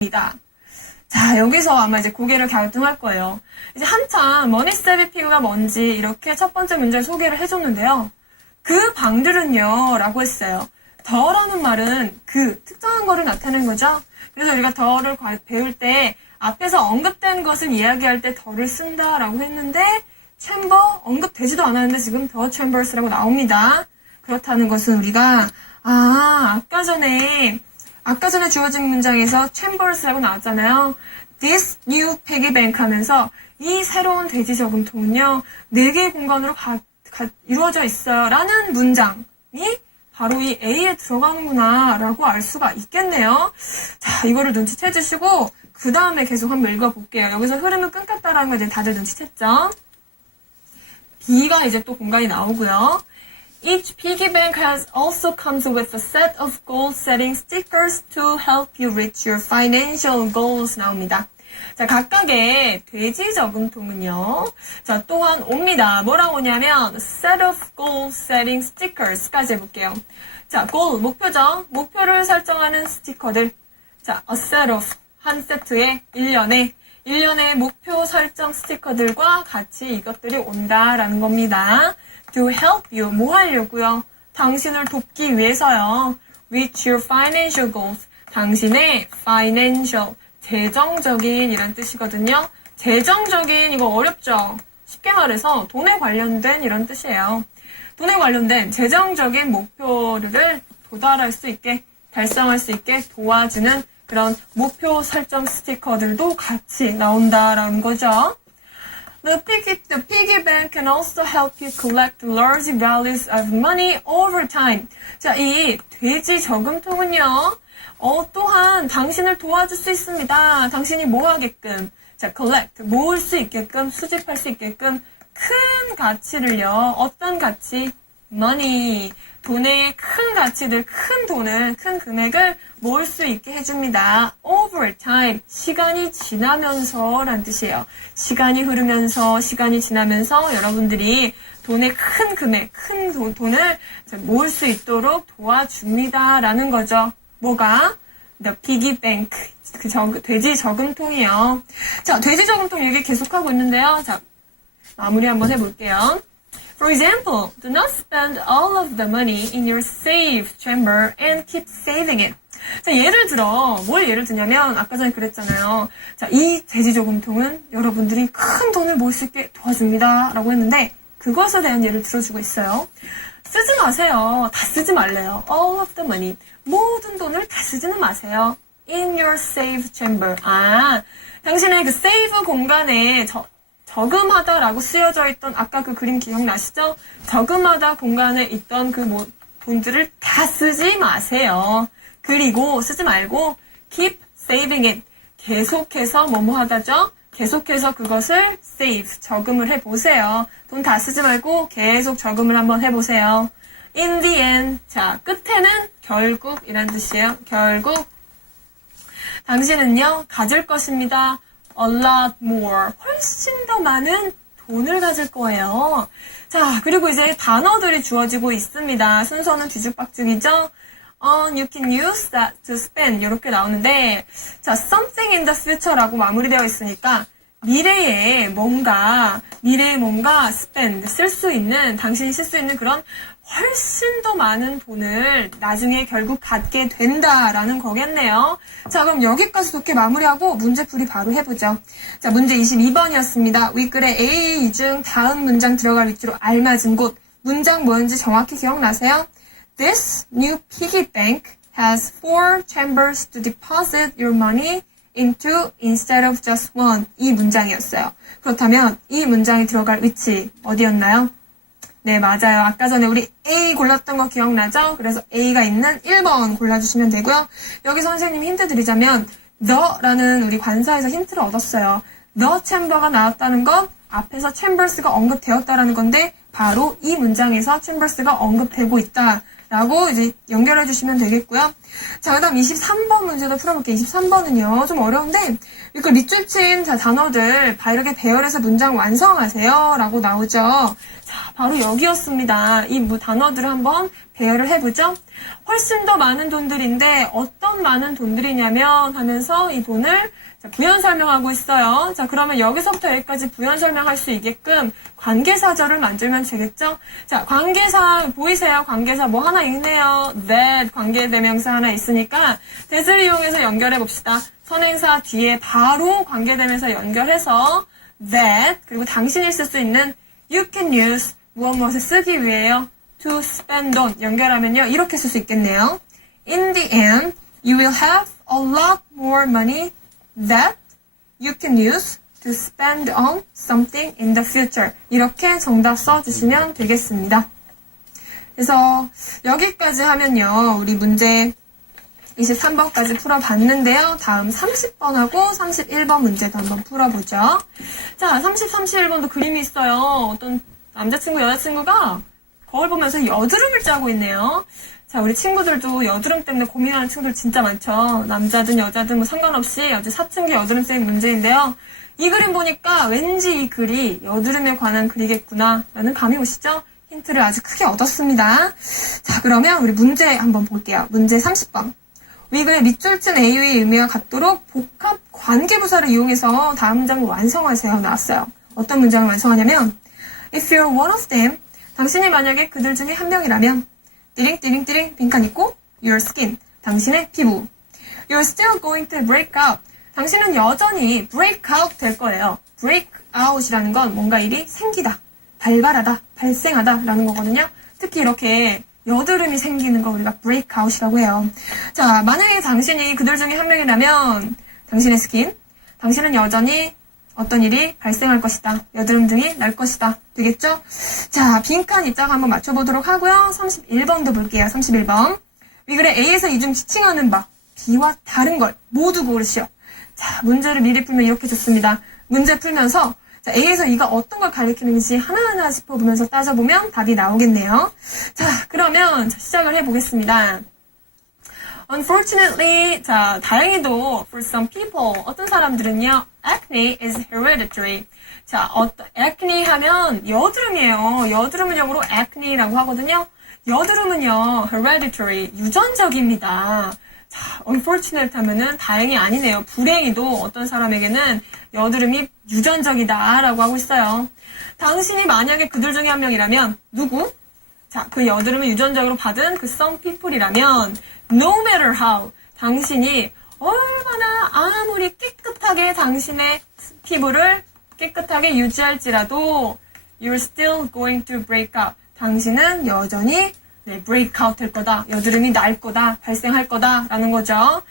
입니다. 자, 여기서 아마 이제 고개를 갸우뚱할 거예요. 이제 한참 머니 세비 피그가 뭔지 이렇게 첫 번째 문제를 소개를 해줬는데요. 그 방들은요, 라고 했어요. 더라는 말은 그 특정한 거를 나타내는 거죠. 그래서 우리가 더를 과- 배울 때 앞에서 언급된 것을 이야기할 때 더를 쓴다라고 했는데 챔버 언급되지도 않았는데 지금 더 챔버스라고 나옵니다. 그렇다는 것은 우리가 아 아까 전에 아까 전에 주어진 문장에서 챔버스라고 나왔잖아요. This new piggy bank 하면서 이 새로운 돼지 저금통은요 네 개의 공간으로 가- 가- 이루어져 있어요. 라는 문장이 바로 이 A에 들어가는구나 라고 알 수가 있겠네요. 자, 이거를 눈치채 주시고 그 다음에 계속 한번 읽어볼게요. 여기서 흐름을 끊겼다라는 거 이제 다들 눈치챘죠? B가 이제 또 공간이 나오고요. Each piggy bank has also comes with a set of goal setting stickers to help you reach your financial goals 나옵니다. 자, 각각의 돼지 저금통은요. 자, 또한 옵니다. 뭐라고 오냐면 set of goal setting stickers까지 해볼게요. 자, goal 목표죠. 목표를 설정하는 스티커들. 자, a set of 한 세트에 1년에 1년의 목표 설정 스티커들과 같이 이것들이 온다라는 겁니다. To help you 뭐 하려고요? 당신을 돕기 위해서요. Reach your financial goals. 당신의 financial 재정적인 이란 뜻이거든요. 재정적인 이거 어렵죠? 쉽게 말해서 돈에 관련된 이런 뜻이에요. 돈에 관련된 재정적인 목표를 도달할 수 있게 달성할 수 있게 도와주는 그런 목표 설정 스티커들도 같이 나온다라는 거죠. The piggy, the piggy bank can also help you collect large values of money over time. 자, 이 돼지 저금통은요, 어, 또한 당신을 도와줄 수 있습니다. 당신이 뭐 하게끔, 자, collect, 모을 수 있게끔, 수집할 수 있게끔 큰 가치를요, 어떤 가치? money. 돈의 큰 가치들, 큰 돈을, 큰 금액을 모을 수 있게 해줍니다. over time. 시간이 지나면서 란 뜻이에요. 시간이 흐르면서, 시간이 지나면서 여러분들이 돈의 큰 금액, 큰 돈, 돈을 모을 수 있도록 도와줍니다. 라는 거죠. 뭐가? The piggy bank. 그 저, 돼지 저금통이요. 자, 돼지 저금통 얘기 계속하고 있는데요. 자, 마무리 한번 해볼게요. For example, do not spend all of the money in your save chamber and keep saving it. 자, 예를 들어, 뭘 예를 드냐면, 아까 전에 그랬잖아요. 자, 이 돼지 저금통은 여러분들이 큰 돈을 모을 수 있게 도와줍니다. 라고 했는데, 그것에 대한 예를 들어주고 있어요. 쓰지 마세요. 다 쓰지 말래요. All of the money. 모든 돈을 다 쓰지는 마세요. In your save chamber. 아, 당신의 그 save 공간에 저, 저금하다라고 쓰여져 있던 아까 그 그림 기억나시죠? 저금하다 공간에 있던 그 뭐, 돈들을 다 쓰지 마세요. 그리고 쓰지 말고 keep saving it. 계속해서 뭐뭐 하다죠? 계속해서 그것을 save, 저금을 해보세요. 돈 다 쓰지 말고 계속 저금을 한번 해보세요. In the end. 자, 끝에는 결국 이란 뜻이에요. 결국 당신은요, 가질 것입니다. A lot more. 훨씬 더 많은 돈을 가질 거예요. 자, 그리고 이제 단어들이 주어지고 있습니다. 순서는 뒤죽박죽이죠? On you can use that to spend. 이렇게 나오는데, 자, something in the future라고 마무리되어 있으니까, 미래에 뭔가, 미래에 뭔가 spend, 쓸 수 있는, 당신이 쓸 수 있는 그런 훨씬 더 많은 돈을 나중에 결국 갖게 된다라는 거겠네요. 자, 그럼 여기까지 좋게 마무리하고 문제풀이 바로 해보죠. 자, 문제 22번이었습니다. 윗글에 A 중 다음 문장 들어갈 위치로 알맞은 곳. 문장 뭐였는지 정확히 기억나세요? This new piggy bank has four chambers to deposit your money into instead of just one. 이 문장이었어요. 그렇다면 이 문장이 들어갈 위치 어디였나요? 네, 맞아요. 아까 전에 우리 A 골랐던 거 기억나죠? 그래서 A가 있는 1번 골라주시면 되고요. 여기 선생님이 힌트 드리자면 the라는 우리 관사에서 힌트를 얻었어요. the chamber가 나왔다는 건 앞에서 chambers가 언급되었다라는 건데 바로 이 문장에서 chambers가 언급되고 있다. 라고 이제 연결해 주시면 되겠고요. 자, 그 다음 23번 문제도 풀어볼게요. 23번은요, 좀 어려운데, 이거 밑줄 친 자, 단어들 바르게 배열해서 문장 완성하세요. 라고 나오죠. 자, 바로 여기였습니다. 이 뭐 단어들을 한번 배열을 해보죠. 훨씬 더 많은 돈들인데 어떤 많은 돈들이냐면 하면서 이 돈을 자, 부연 설명하고 있어요. 자, 그러면 여기서부터 여기까지 부연 설명할 수 있게끔 관계사절을 만들면 되겠죠? 자, 관계사 보이세요? 관계사 뭐 하나 있네요. that 관계대명사 하나 있으니까 that을 이용해서 연결해 봅시다. 선행사 뒤에 바로 관계대명사 연결해서 that 그리고 당신이 쓸 수 있는 you can use 무엇 무엇을 쓰기 위해요. To spend on 연결하면요. 이렇게 쓸 수 있겠네요. In the end, you will have a lot more money that you can use to spend on something in the future. 이렇게 정답 써주시면 되겠습니다. 그래서 여기까지 하면요. 우리 문제 23번까지 풀어봤는데요. 다음 30번하고 31번 문제도 한번 풀어보죠. 자, 30, 31번도 그림이 있어요. 어떤 남자친구, 여자친구가 거울 보면서 여드름을 짜고 있네요. 자, 우리 친구들도 여드름 때문에 고민하는 친구들 진짜 많죠. 남자든 여자든 뭐 상관없이 어제 사춘기 여드름쌤 문제인데요. 이 그림 보니까 왠지 이 글이 여드름에 관한 글이겠구나 라는 감이 오시죠? 힌트를 아주 크게 얻었습니다. 자, 그러면 우리 문제 한번 볼게요. 문제 30번. 위글의 밑줄친 AU의 의미와 같도록 복합 관계부사를 이용해서 다음 문장을 완성하세요. 나왔어요. 어떤 문장을 완성하냐면 If you're one of them, 당신이 만약에 그들 중에 한 명이라면 띠링띠링띠링 빈칸 있고 your skin, 당신의 피부 You're still going to break out. 당신은 여전히 break out 될 거예요. break out이라는 건 뭔가 일이 생기다, 발발하다, 발생하다 라는 거거든요. 특히 이렇게 여드름이 생기는 거 우리가 break out이라고 해요. 자, 만약에 당신이 그들 중에 한 명이라면 당신의 스킨, 당신은 여전히 어떤 일이 발생할 것이다. 여드름 등이 날 것이다. 되겠죠? 자, 빈칸 입장 한번 맞춰보도록 하고요. 31번도 볼게요. 31번. 위글의 A에서 이중 지칭하는 바, B와 다른 걸 모두 고르시오. 자, 문제를 미리 풀면 이렇게 좋습니다. 문제 풀면서 자, A에서 이가 어떤 걸 가리키는지 하나하나 짚어보면서 따져보면 답이 나오겠네요. 자, 그러면 자, 시작을 해보겠습니다. Unfortunately, 자, 다행히도 for some people, 어떤 사람들은요, acne is hereditary. 자, 어떤, acne 하면 여드름이에요. 여드름은 영어로 acne라고 하거든요. 여드름은요, hereditary, 유전적입니다. 자, unfortunate 하면은 다행이 아니네요. 불행히도 어떤 사람에게는 여드름이 유전적이다라고 하고 있어요. 당신이 만약에 그들 중에 한 명이라면 누구? 자, 그 여드름을 유전적으로 받은 그 some people이라면 no matter how 당신이 얼마나 아무리 깨끗하게 당신의 피부를 깨끗하게 유지할지라도 you're still going to break out. 당신은 여전히 네, break out 될 거다. 여드름이 날 거다. 발생할 거다. 라는 거죠.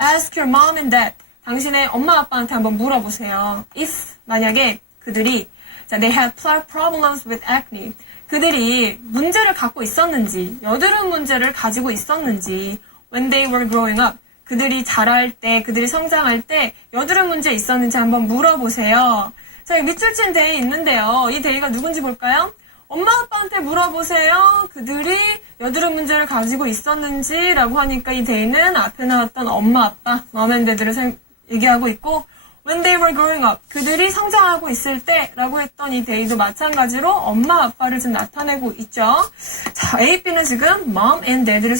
Ask your mom and dad. 당신의 엄마 아빠한테 한번 물어보세요. If 만약에 그들이 자, they had problems with acne. 그들이 문제를 갖고 있었는지, 여드름 문제를 가지고 있었는지, when they were growing up. 그들이 자랄 때, 그들이 성장할 때 여드름 문제 있었는지 한번 물어보세요. 자, 여기 밑줄 친 데이 있는데요. 이 데이가 누군지 볼까요? 엄마 아빠한테 물어보세요. 그들이 여드름 문제를 가지고 있었는지라고 하니까 이 데이는 앞에 나왔던 엄마 아빠, 머맨데드를 얘기하고 있고 when they were growing up 그들이 성장하고 있을 때 라고 했던 이 데이도 마찬가지로 엄마 아빠를 지금 나타내고 있죠. 자, A, B는 지금 mom and dad를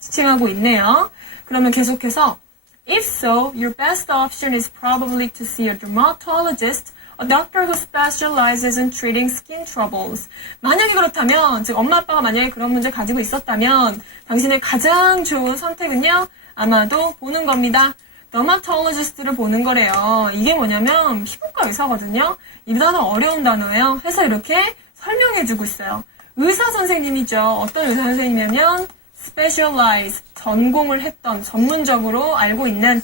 지칭하고 있네요. 그러면 계속해서 If so, your best option is probably to see a dermatologist, a doctor who specializes in treating skin troubles. 만약에 그렇다면, 즉 엄마 아빠가 만약에 그런 문제 가지고 있었다면 당신의 가장 좋은 선택은요, 아마도 보는 겁니다. 더마톨로지스트를 보는 거래요. 이게 뭐냐면 피부과 의사거든요. 이 단어 어려운 단어예요. 해서 이렇게 설명해주고 있어요. 의사 선생님이죠. 어떤 의사 선생님이냐면 specialize 전공을 했던 전문적으로 알고 있는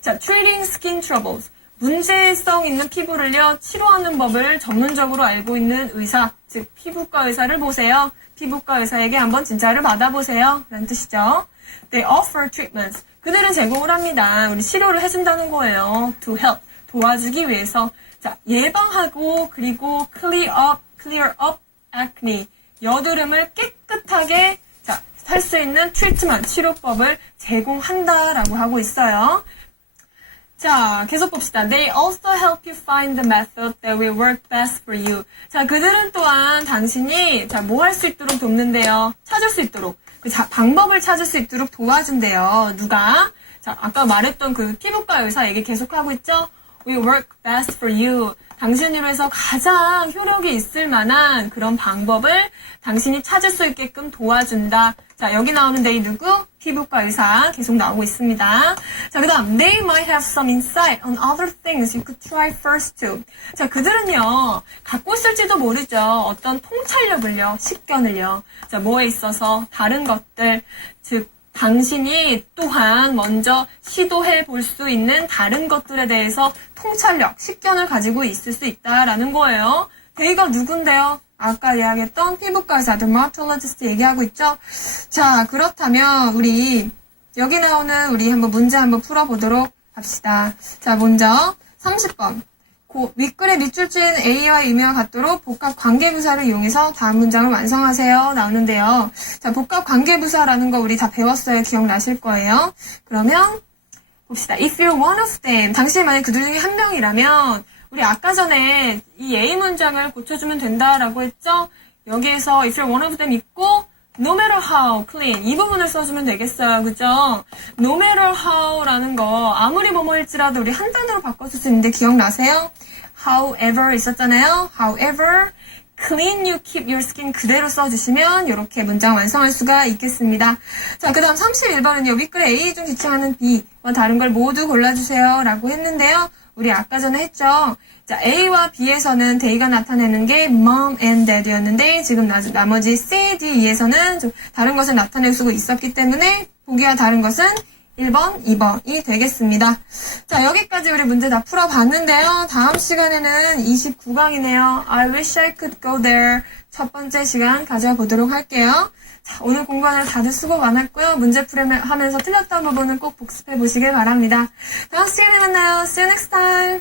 자 treating skin troubles 문제성 있는 피부를요 치료하는 법을 전문적으로 알고 있는 의사 즉 피부과 의사를 보세요. 피부과 의사에게 한번 진찰을 받아보세요. 라는 뜻이죠. They offer treatments. 그들은 제공을 합니다. 우리 치료를 해준다는 거예요. To help. 도와주기 위해서. 자, 예방하고, 그리고 clear up, clear up acne. 여드름을 깨끗하게, 자, 할 수 있는 트리트먼트, 치료법을 제공한다라고 하고 있어요. 자, 계속 봅시다. They also help you find the method that will work best for you. 자, 그들은 또한 당신이, 자, 뭐 할 수 있도록 돕는데요. 찾을 수 있도록. 그 자- 방법을 찾을 수 있도록 도와준대요. 누가? 자, 아까 말했던 그 피부과 의사 얘기 계속하고 있죠? We work best for you. 당신을 위해서 가장 효력이 있을 만한 그런 방법을 당신이 찾을 수 있게끔 도와준다. 자, 여기 나오는 they 누구? 피부과 의사 계속 나오고 있습니다. 자, 그 다음, they might have some insight on other things you could try first to. 자, 그들은요, 갖고 있을지도 모르죠. 어떤 통찰력을요, 식견을요. 자, 뭐에 있어서 다른 것들, 즉, 당신이 또한 먼저 시도해 볼 수 있는 다른 것들에 대해서 통찰력, 식견을 가지고 있을 수 있다라는 거예요. 데이가 누군데요? 아까 이야기했던 피부과 의사, dermatologist 얘기하고 있죠? 자, 그렇다면 우리 여기 나오는 우리 한번 문제 한번 풀어보도록 합시다. 자, 먼저 30번. 고, 윗글의 밑줄 친 A와 이메와 같도록 복합 관계부사를 이용해서 다음 문장을 완성하세요. 나오는데요. 자, 복합 관계부사라는 거 우리 다 배웠어요. 기억나실 거예요. 그러면 봅시다. If you're one of them, 당신이 만약 그들 중에 한 명이라면 우리 아까 전에 이 A 문장을 고쳐주면 된다라고 했죠? 여기에서 if you're one of them 있고 no matter how clean 이 부분을 써주면 되겠어요. 그죠? no matter how라는 거 아무리 뭐뭐일지라도 우리 한 단어로 바꿔줄 수 있는데 기억나세요? however 있었잖아요. however clean you keep your skin 그대로 써주시면 이렇게 문장 완성할 수가 있겠습니다. 자, 그 다음 31번은요. 윗글에 A 중 지칭하는 B와 다른 걸 모두 골라주세요. 라고 했는데요. 우리 아까 전에 했죠. 자, A와 B에서는 데이가 나타내는 게 mom and dad였는데 지금 나, 나머지 C, D, E에서는 좀 다른 것을 나타낼 수가 있었기 때문에 보기와 다른 것은 1번, 2번이 되겠습니다. 자, 여기까지 우리 문제 다 풀어봤는데요. 다음 시간에는 29강이네요. I wish I could go there. 첫 번째 시간 가져보도록 할게요. 자, 오늘 공부하는 다들 수고 많았고요. 문제 풀이 하면서 틀렸던 부분은 꼭 복습해 보시길 바랍니다. 다음 시간에 만나요. See you next time.